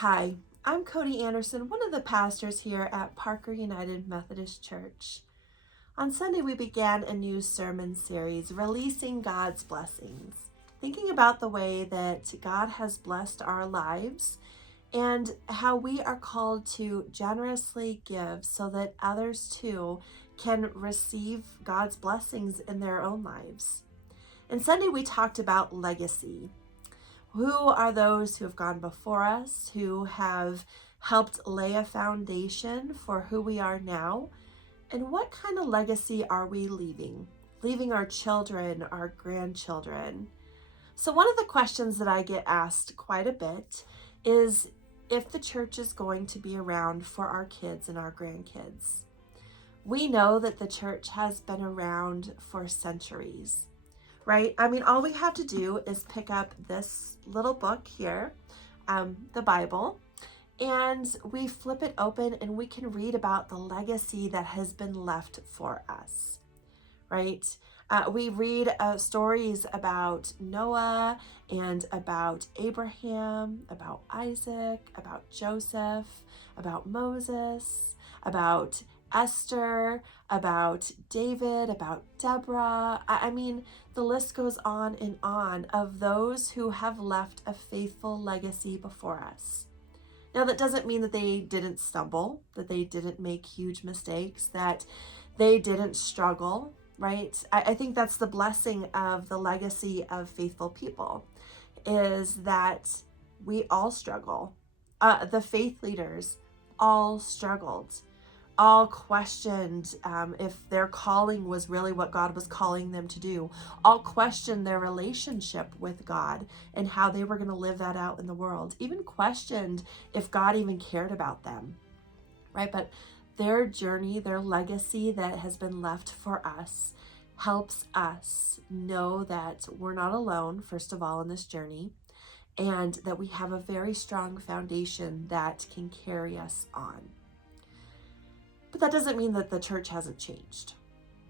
Hi, I'm Cody Anderson, one of the pastors here at Parker United Methodist Church. On Sunday, we began a new sermon series, Releasing God's Blessings, thinking about the way that God has blessed our lives and how we are called to generously give so that others too can receive God's blessings in their own lives. And Sunday, we talked about legacy. Who are those who have gone before us, who have helped lay a foundation for who we are now? And what kind of legacy are we leaving? Leaving our children, our grandchildren. So, one of the questions that I get asked quite a bit is if the church is going to be around for our kids and our grandkids. We know that the church has been around for centuries, right? I mean, all we have to do is pick up this little book here, the Bible, and we flip it open and we can read about the legacy that has been left for us, right? We read stories about Noah and about Abraham, about Isaac, about Joseph, about Moses, about Esther, about David, about Deborah. I mean, the list goes on and on of those who have left a faithful legacy before us. Now, that doesn't mean that they didn't stumble, that they didn't make huge mistakes, that they didn't struggle, right? I think that's the blessing of the legacy of faithful people, is that we all struggle. The faith leaders all struggled, all questioned if their calling was really what God was calling them to do, all questioned their relationship with God and how they were going to live that out in the world, even questioned if God even cared about them, right? But their journey, their legacy that has been left for us helps us know that we're not alone, first of all, in this journey, and that we have a very strong foundation that can carry us on. But that doesn't mean that the church hasn't changed,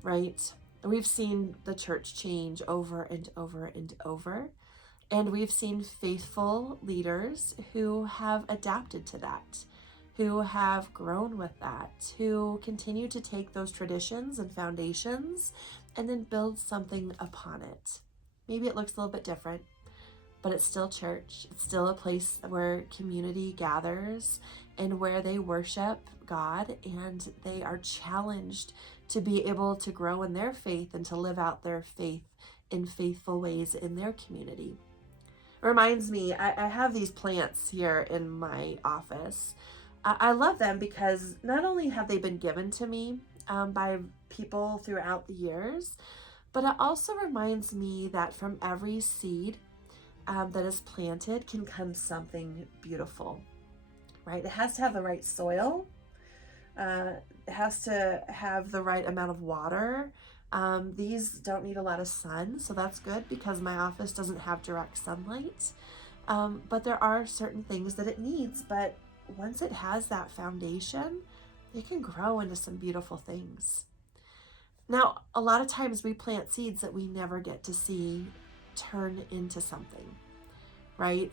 right? We've seen the church change over and over and over, and we've seen faithful leaders who have adapted to that, who have grown with that, who continue to take those traditions and foundations and then build something upon it. Maybe it looks a little bit different, but it's still church. It's still a place where community gathers and where they worship God, and they are challenged to be able to grow in their faith and to live out their faith in faithful ways in their community. It reminds me, I have these plants here in my office. I love them because not only have they been given to me by people throughout the years, but it also reminds me that from every seed that is planted can come something beautiful, right? It has to have the right soil. It has to have the right amount of water. These don't need a lot of sun, so that's good because my office doesn't have direct sunlight. But there are certain things that it needs, but once it has that foundation, it can grow into some beautiful things. Now, a lot of times we plant seeds that we never get to see turn into something, right?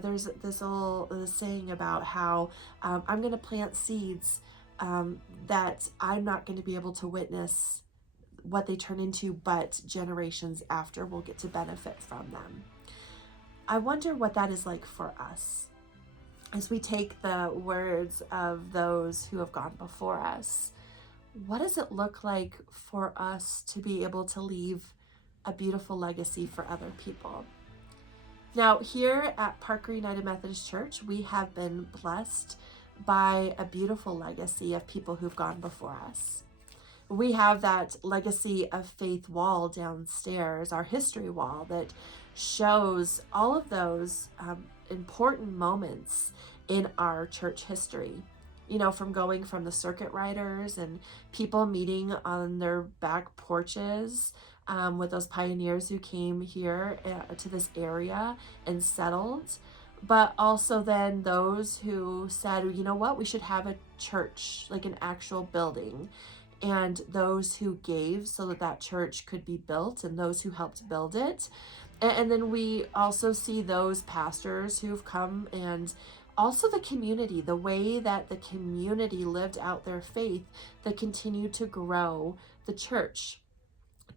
There's this old saying about how I'm going to plant seeds that I'm not going to be able to witness what they turn into, but generations after will get to benefit from them. I wonder what that is like for us as we take the words of those who have gone before us. What does it look like for us to be able to leave a beautiful legacy for other people? Now, here at Parker United Methodist Church, we have been blessed by a beautiful legacy of people who've gone before us. We have that legacy of faith wall downstairs, our history wall that shows all of those important moments in our church history. You know, from going from the circuit riders and people meeting on their back porches with those pioneers who came here to this area and settled, but also then those who said, you know what, we should have a church, like an actual building, and those who gave so that that church could be built and those who helped build it. And then we also see those pastors who've come and Also the community, the way that the community lived out their faith that continued to grow the church.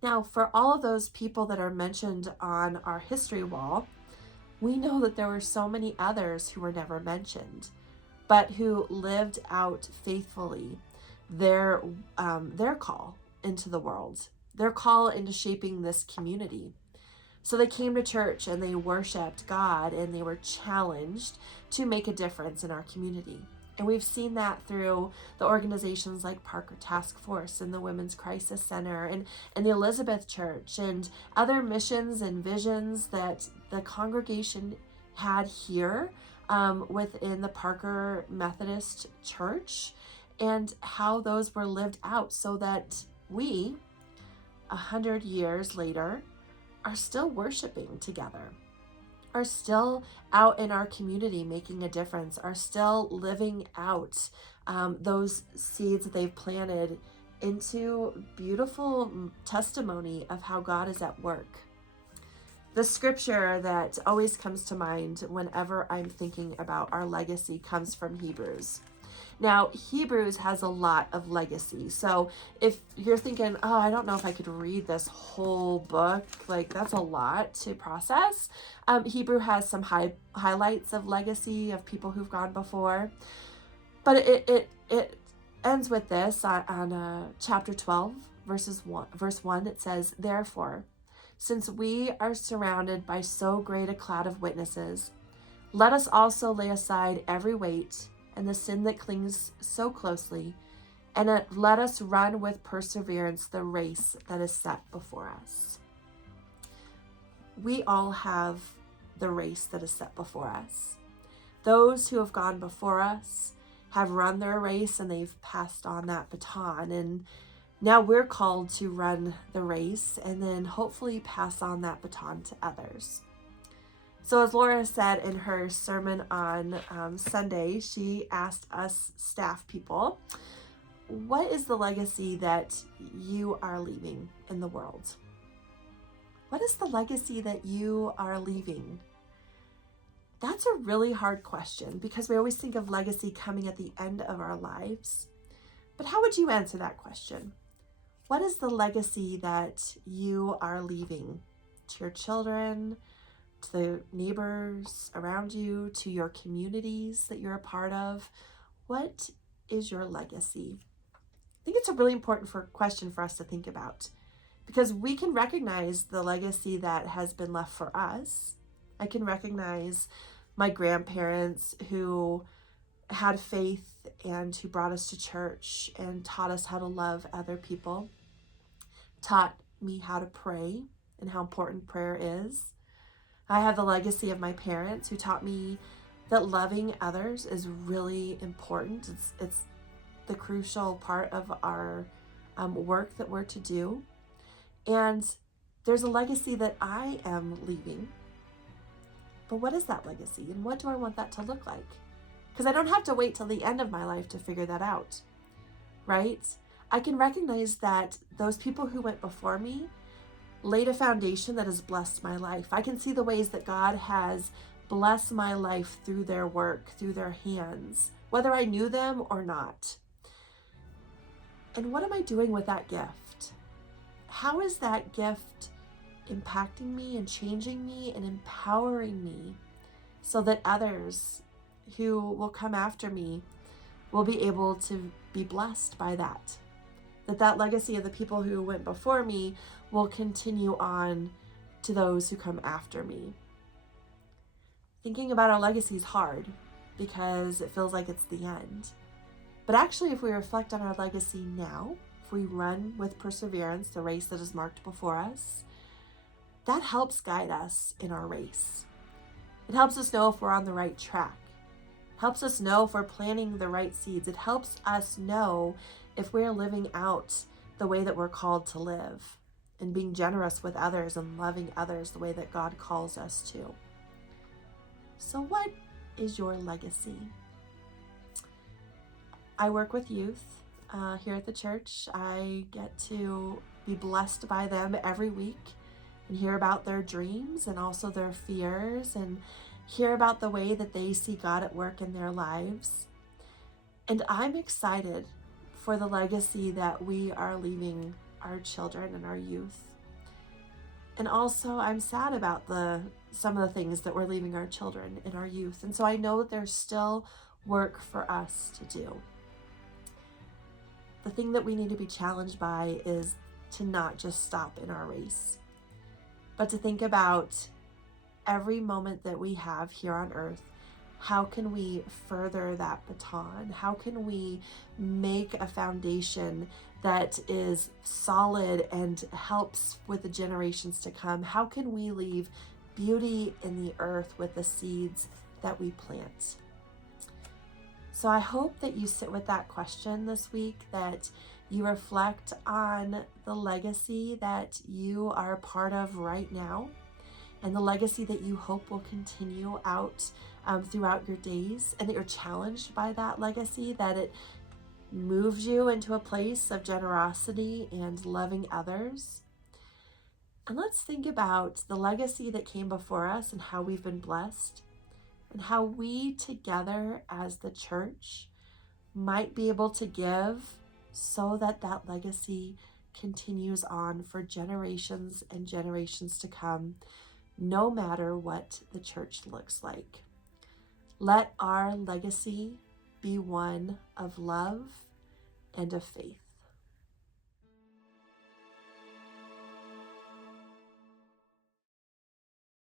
Now, for all of those people that are mentioned on our history wall, we know that there were so many others who were never mentioned, but who lived out faithfully their call into the world, their call into shaping this community. So they came to church and they worshiped God and they were challenged to make a difference in our community. And we've seen that through the organizations like Parker Task Force and the Women's Crisis Center and the Elizabeth Church and other missions and visions that the congregation had here within the Parker Methodist Church, and how those were lived out so that we, 100 years later, are still worshiping together, are still out in our community making a difference, are still living out those seeds that they've planted into beautiful testimony of how God is at work. The scripture that always comes to mind whenever I'm thinking about our legacy comes from Hebrews. Now, Hebrews has a lot of legacy. So if you're thinking, oh, I don't know if I could read this whole book, like that's a lot to process. Hebrew has some highlights of legacy of people who've gone before. But it ends with this on chapter 12, verse 1. It says, "Therefore, since we are surrounded by so great a cloud of witnesses, let us also lay aside every weight and the sin that clings so closely, and let us run with perseverance the race that is set before us." We all have the race that is set before us. Those who have gone before us have run their race and they've passed on that baton, and now we're called to run the race and then hopefully pass on that baton to others. So as Laura said in her sermon on Sunday, she asked us staff people, what is the legacy that you are leaving in the world? What is the legacy that you are leaving? That's a really hard question because we always think of legacy coming at the end of our lives. But how would you answer that question? What is the legacy that you are leaving to your children, to the neighbors around you, to your communities that you're a part of? What is your legacy? I think it's a really important question for us to think about, because we can recognize the legacy that has been left for us. I can recognize my grandparents who had faith and who brought us to church and taught us how to love other people, taught me how to pray and how important prayer is. I have the legacy of my parents who taught me that loving others is really important. It's the crucial part of our work that we're to do. And there's a legacy that I am leaving. But what is that legacy? And what do I want that to look like? Because I don't have to wait till the end of my life to figure that out, right? I can recognize that those people who went before me laid a foundation that has blessed my life. I can see the ways that God has blessed my life through their work, through their hands, whether I knew them or not. And what am I doing with that gift? How is that gift impacting me and changing me and empowering me so that others who will come after me will be able to be blessed by that? That legacy of the people who went before me will continue on to those who come after me. Thinking about our legacy is hard because it feels like it's the end. But actually, if we reflect on our legacy now, if we run with perseverance the race that is marked before us, that helps guide us in our race. It helps us know if we're on the right track. It helps us know if we're planting the right seeds. It helps us know if we're living out the way that we're called to live and being generous with others and loving others the way that God calls us to. So what is your legacy? I work with youth here at the church. I get to be blessed by them every week and hear about their dreams and also their fears and hear about the way that they see God at work in their lives. And I'm excited for the legacy that we are leaving our children and our youth. And also, I'm sad about some of the things that we're leaving our children and our youth. And so I know that there's still work for us to do. The thing that we need to be challenged by is to not just stop in our race, but to think about every moment that we have here on earth. How can we further that baton? How can we make a foundation that is solid and helps with the generations to come? How can we leave beauty in the earth with the seeds that we plant? So I hope that you sit with that question this week, that you reflect on the legacy that you are a part of right now, and the legacy that you hope will continue out throughout your days, and that you're challenged by that legacy, that it moves you into a place of generosity and loving others. And let's think about the legacy that came before us and how we've been blessed, and how we together as the church might be able to give so that that legacy continues on for generations and generations to come, no matter what the church looks like. Let our legacy be one of love and of faith.